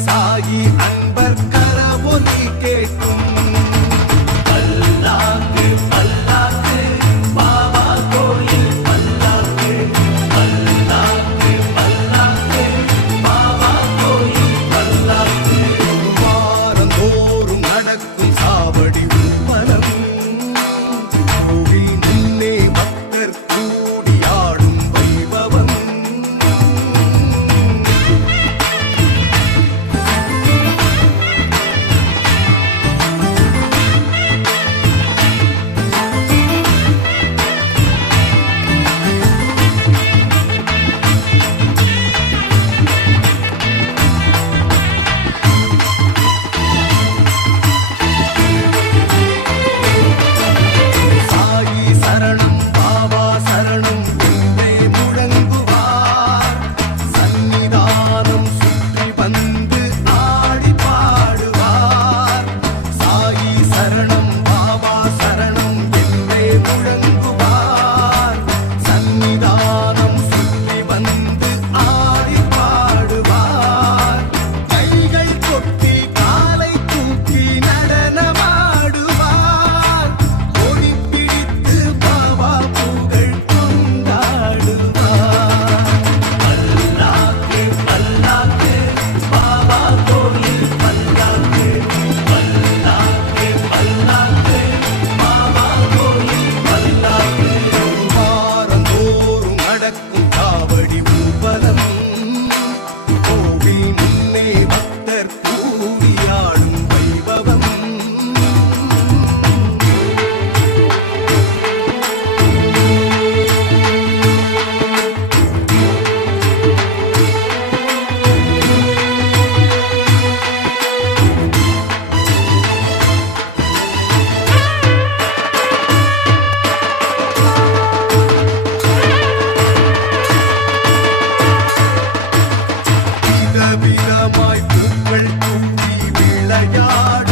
சாயி அன்பர் கரவொலி கேட்கும். பல்லாக்கு பல்லாக்கு பாபா கோயில் பல்லாக்கு, பல்லாக்கு பல்லாக்கு பாபா கோயில் பல்லாக்கு. வாரந்தோறும் நடக்கும் சாவடி ஊர்வலம், கோவில் முன்னே பக்தர் கூடியாடும் வைபவம். சாயி சரணம் பாபா சரணம் என்றே முழங்குவார். சந்நிதானம் சுற்றி வந்து ஆடி பாடுவார். சாயி சரணம் பாபா சரணம் என்றே முழங்குவார். சந்நிதானம் சுற்றி வந்து ஆடி பாடுவார். கைகள் கொட்டி காலை தூக்கி நடனமாடுவார். கொடி பிடித்து பாபா புகழ் கொண்டாடுவார். பல்லாக்கு பல்லாக்கு பாபா கோயில் பல்லாக்கு, பல்லாக்கு பல்லாக்கு பாபா கோயில் பல்லாக்கு. வாரந்தோறும் நடக்கும் காவடி ஊர்வலம், கோவில் முன்னே பக்தர் கூடியாடும் வைபவம். விதவிதமாய் பூக்கள் தூவி விளையாடும்